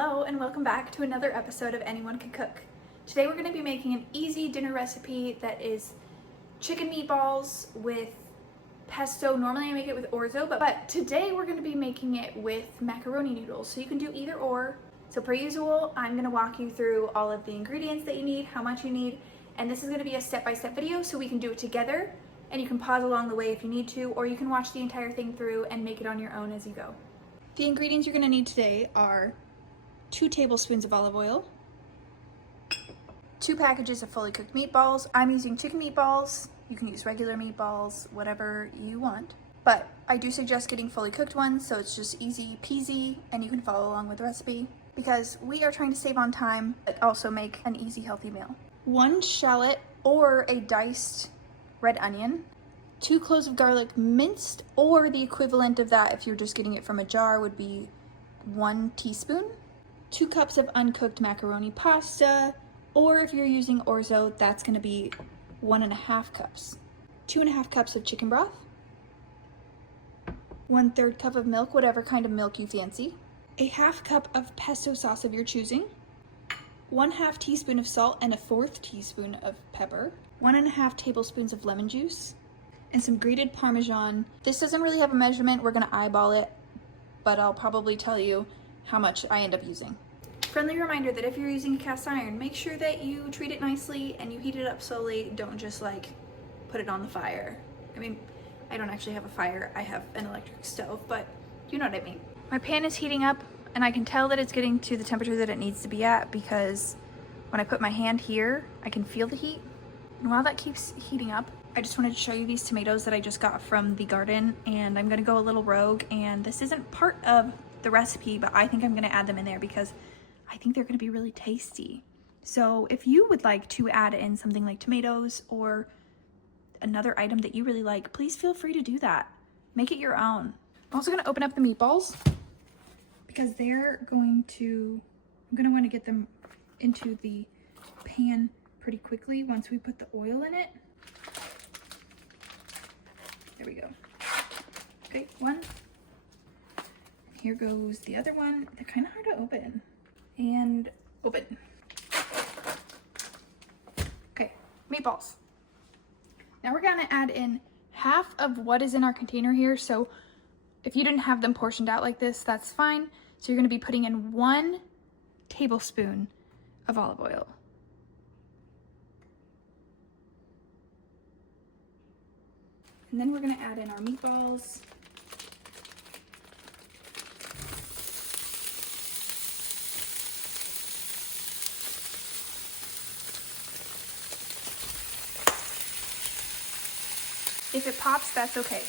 Hello and welcome back to another episode of Anyone Can Cook. Today we're going to be making an easy dinner recipe that is chicken meatballs with pesto. Normally I make it with orzo, but today we're going to be making it with macaroni noodles. So you can do either or. So per usual, I'm going to walk you through all of the ingredients that you need, how much you need, and this is going to be a step-by-step video so we can do it together, and you can pause along the way if you need to, or you can watch the entire thing through and make it on your own as you go. The ingredients you're going to need today are 2 tablespoons of olive oil, 2 packages of fully cooked meatballs. I'm using chicken meatballs. You can use regular meatballs, whatever you want. But I do suggest getting fully cooked ones so it's just easy peasy and you can follow along with the recipe because we are trying to save on time but also make an easy healthy meal. 1 shallot or a diced red onion, 2 cloves of garlic minced, or the equivalent of that if you're just getting it from a jar would be 1 teaspoon. 2 cups of uncooked macaroni pasta, or if you're using orzo, that's going to be 1.5 cups. 2.5 cups of chicken broth, 1/3 cup of milk, whatever kind of milk you fancy, a 1/2 cup of pesto sauce of your choosing, 1/2 teaspoon of salt and a 1/4 teaspoon of pepper, 1.5 tablespoons of lemon juice, and some grated parmesan. This doesn't really have a measurement, we're going to eyeball it, but I'll probably tell you how much I end up using. Friendly reminder that if you're using a cast iron, make sure that you treat it nicely and you heat it up slowly. Don't just like put it on the fire. I mean, I don't actually have a fire, I have an electric stove, but you know what I mean. My pan is heating up and I can tell that it's getting to the temperature that it needs to be at because when I put my hand here, I can feel the heat. And while that keeps heating up, I just wanted to show you these tomatoes that I just got from the garden, and I'm gonna go a little rogue, and this isn't part of the recipe, but I think I'm gonna add them in there because I think they're gonna be really tasty. So if you would like to add in something like tomatoes or another item that you really like, please feel free to do that. Make it your own. I'm also gonna open up the meatballs because I'm gonna wanna get them into the pan pretty quickly once we put the oil in it. There we go. Okay, one. Here goes the other one. They're kind of hard to open. And open. Okay, meatballs. Now we're gonna add in half of what is in our container here. So if you didn't have them portioned out like this, that's fine. So you're gonna be putting in 1 tablespoon of olive oil. And then we're gonna add in our meatballs. If it pops, that's okay.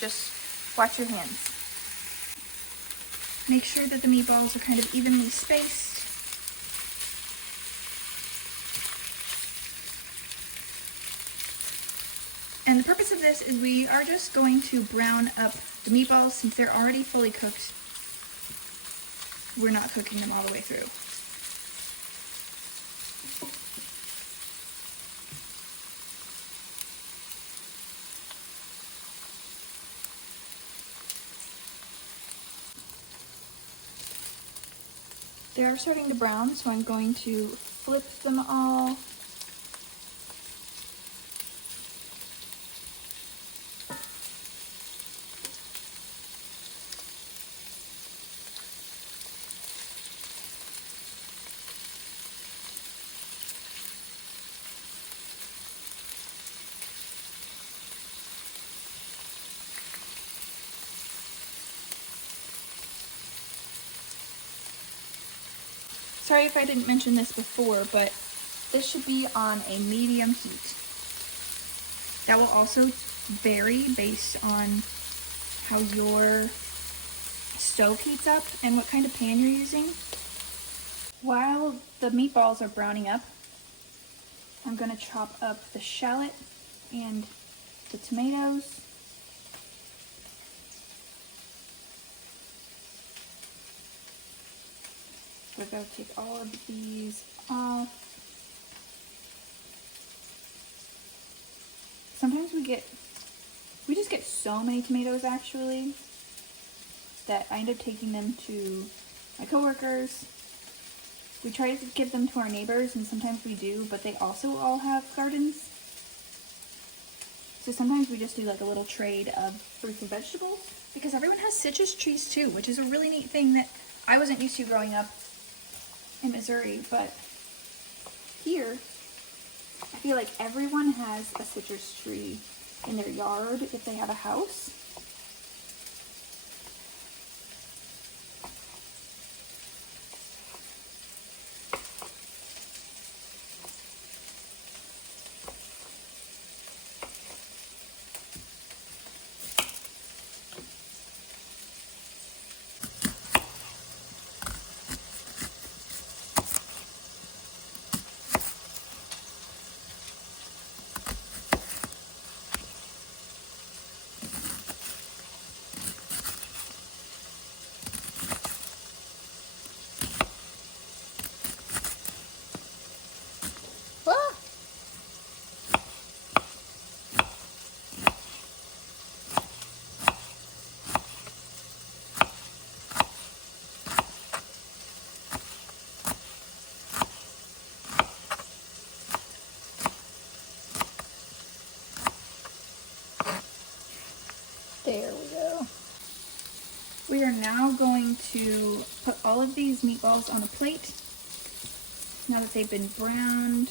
Just watch your hands. Make sure that the meatballs are kind of evenly spaced. And the purpose of this is we are just going to brown up the meatballs since they're already fully cooked. We're not cooking them all the way through. They are starting to brown, so I'm going to flip them all. Sorry if I didn't mention this before, but this should be on a medium heat. That will also vary based on how your stove heats up and what kind of pan you're using. While the meatballs are browning up, I'm going to chop up the shallot and the tomatoes. We're going to take all of these off. Sometimes we just get so many tomatoes actually that I end up taking them to my coworkers. We try to give them to our neighbors, and sometimes we do, but they also all have gardens. So sometimes we just do like a little trade of fruits and vegetables, because everyone has citrus trees too, which is a really neat thing that I wasn't used to growing up in Missouri, but here I feel like everyone has a citrus tree in their yard if they have a house. There we go. We are now going to put all of these meatballs on a plate now that they've been browned.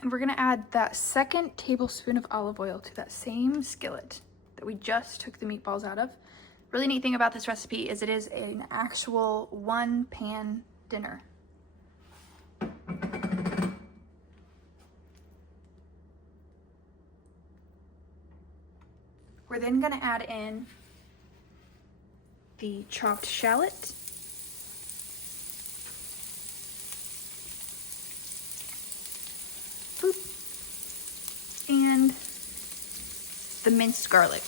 And we're gonna add that second tablespoon of olive oil to that same skillet that we just took the meatballs out of. Really neat thing about this recipe is it is an actual one pan dinner. We're then gonna add in the chopped shallot, and the minced garlic.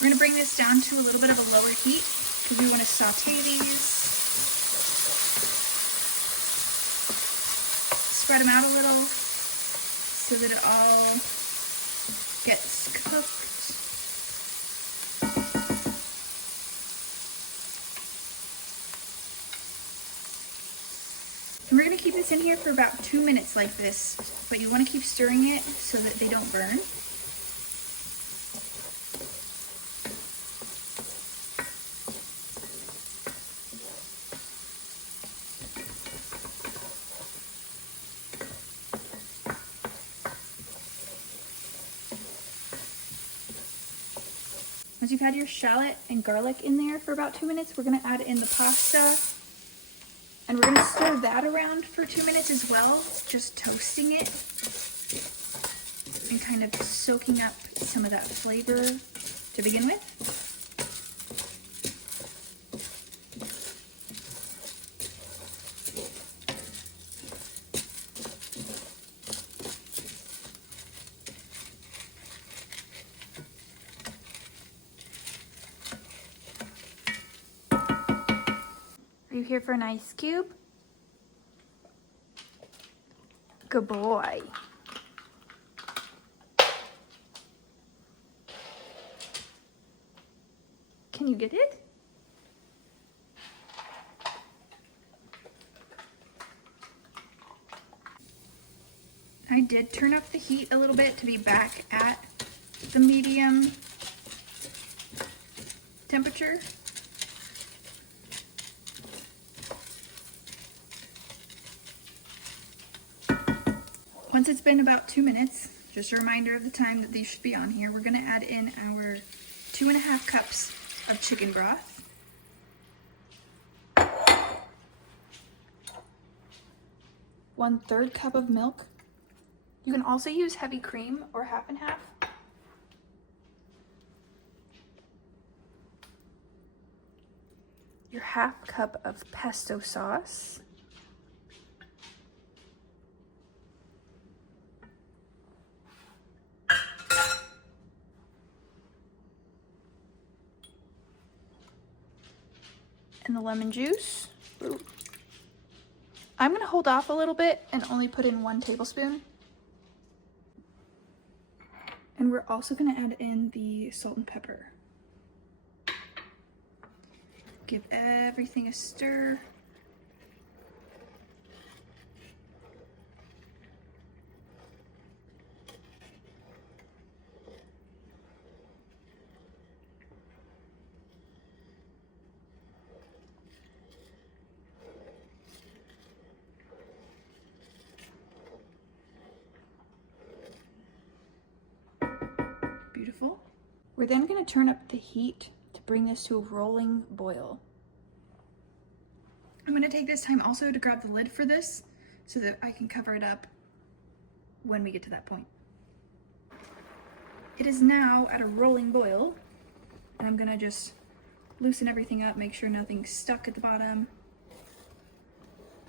We're going to bring this down to a little bit of a lower heat because we want to saute these. Spread them out a little so that it all gets cooked. And we're going to keep this in here for about 2 minutes like this, but you want to keep stirring it so that they don't burn. Once you've had your shallot and garlic in there for about 2 minutes, we're going to add in the pasta. And we're going to stir that around for 2 minutes as well, just toasting it and kind of soaking up some of that flavor to begin with. Are you here for an ice cube? Good boy. Can you get it? I did turn up the heat a little bit to be back at the medium temperature. Once it's been about 2 minutes, just a reminder of the time that these should be on here, we're going to add in our 2.5 cups of chicken broth. 1/3 cup of milk. You can also use heavy cream or half and half. Your half cup of pesto sauce. And the lemon juice. Ooh. I'm gonna hold off a little bit and only put in 1 tablespoon. And we're also gonna add in the salt and pepper. Give everything a stir. Beautiful. We're then going to turn up the heat to bring this to a rolling boil. I'm going to take this time also to grab the lid for this so that I can cover it up when we get to that point. It is now at a rolling boil, and I'm going to just loosen everything up, make sure nothing's stuck at the bottom.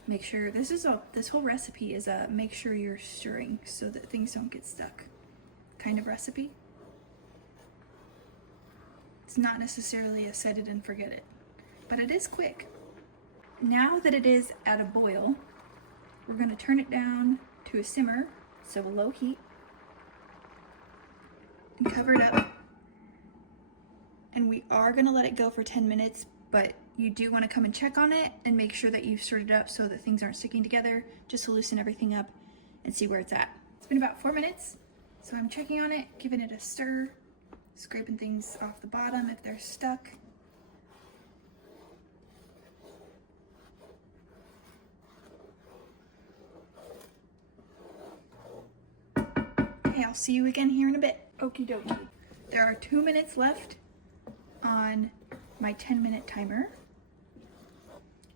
Make sure this whole recipe is a make sure you're stirring so that things don't get stuck kind of recipe. It's not necessarily a set it and forget it, but it is quick. Now that it is at a boil, we're going to turn it down to a simmer, so a low heat, and cover it up. And we are going to let it go for 10 minutes, but you do want to come and check on it and make sure that you've stirred it up so that things aren't sticking together, just to loosen everything up and see where it's at. It's been about 4 minutes, so I'm checking on it, giving it a stir, scraping things off the bottom if they're stuck. Okay, I'll see you again here in a bit. Okie dokie. There are 2 minutes left on my 10-minute timer,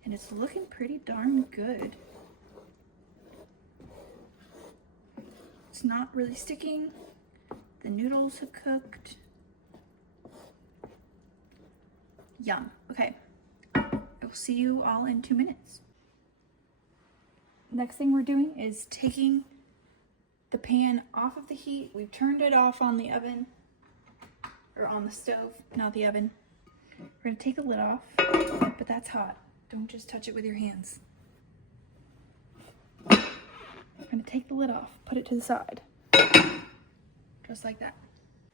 and it's looking pretty darn good. It's not really sticking. The noodles have cooked. Yum. Okay, I will see you all in 2 minutes. Next thing we're doing is taking the pan off of the heat. We've turned it off on the oven, or on the stove, not the oven. We're gonna take the lid off, but that's hot. Don't just touch it with your hands. We're gonna take the lid off, put it to the side, just like that.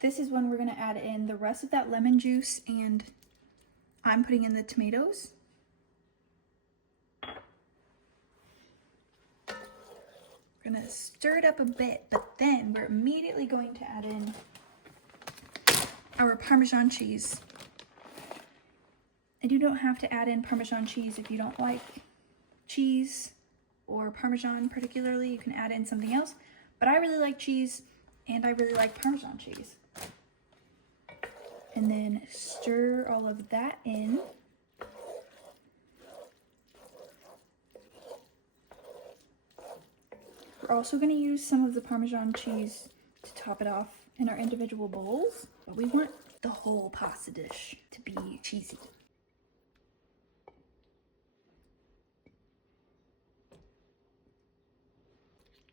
This is when we're gonna add in the rest of that lemon juice, and I'm putting in the tomatoes. We're gonna stir it up a bit, but then we're immediately going to add in our Parmesan cheese. And you don't have to add in Parmesan cheese if you don't like cheese or Parmesan particularly. You can add in something else, but I really like cheese and I really like Parmesan cheese. And then stir all of that in. We're also going to use some of the Parmesan cheese to top it off in our individual bowls, but we want the whole pasta dish to be cheesy.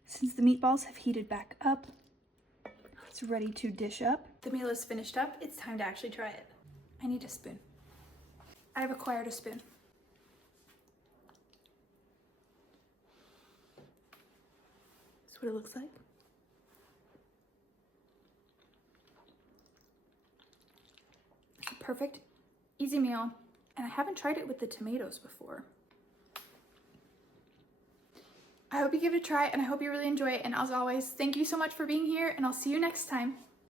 Since the meatballs have heated back up, it's ready to dish up. The meal is finished up. It's time to actually try it. I need a spoon. I've acquired a spoon. That's what it looks like. It's a perfect, easy meal, and I haven't tried it with the tomatoes before. I hope you give it a try, and I hope you really enjoy it. And as always, thank you so much for being here, and I'll see you next time.